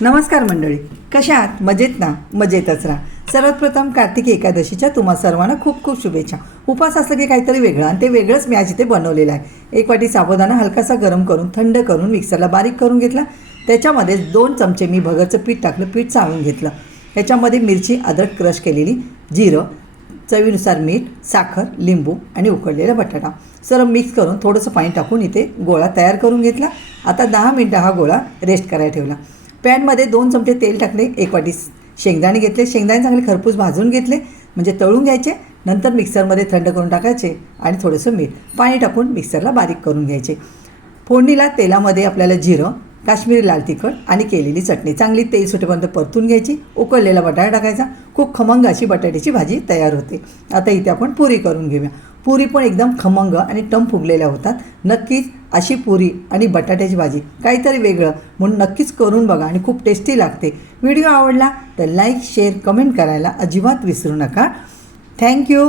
नमस्कार मंडळी, कशा आहात? मजेत ना? मजेतच राहा. सर्वात प्रथम कार्तिकी एकादशीच्या तुम्हा सर्वांना खूप खूप शुभेच्छा. उपास असलं की काहीतरी वेगळं, आणि ते वेगळंच मी आज इथे बनवलेलं आहे. 1 वाटी साबुदाणा हलकासा गरम करून थंड करून मिक्सरला बारीक करून घेतला. त्याच्यामध्ये 2 चमचे मी भगरचं पीठ टाकलं, पीठ चाळून घेतलं. ह्याच्यामध्ये मिरची, अद्रक क्रश केलेली, जिरं, चवीनुसार मीठ, साखर, लिंबू आणि उकडलेला बटाटा सर्व मिक्स करून थोडंसं पाणी टाकून इथे गोळा तयार करून घेतला. आता 10 मिनटं हा गोळा रेस्ट करायला ठेवला. पॅनमध्ये 2 चमचे तेल टाकले, 1 वाटी शेंगदाणे घेतले. शेंगदाणे चांगले खरपूस भाजून घेतले, म्हणजे तळून घ्यायचे. नंतर मिक्सरमध्ये थंड करून टाकायचे आणि थोडंसं मीठ पाणी टाकून मिक्सरला बारीक करून घ्यायचे. फोडणीला तेलामध्ये आपल्याला जिरं, काश्मीरी लाल तिखट आणि केलेली चटणी चांगली तेल सुटेपर्यंत परतून घ्यायची. उकळलेला बटाटा टाकायचा. खूप खमंग अशी बटाट्याची भाजी तयार होते. आता इथे आपण पुरी करून घेऊया. पुरी पण एकदम खमंग आणि टम फुगलेल्या होतात. नक्कीच अशी पुरी आणि बटाट्याची भाजी काहीतरी वेगळं म्हणून नक्कीच करून बघा आणि खूप टेस्टी लागते. व्हिडिओ आवडला तर लाईक, शेअर, कमेंट करायला अजिबात विसरू नका. थँक्यू.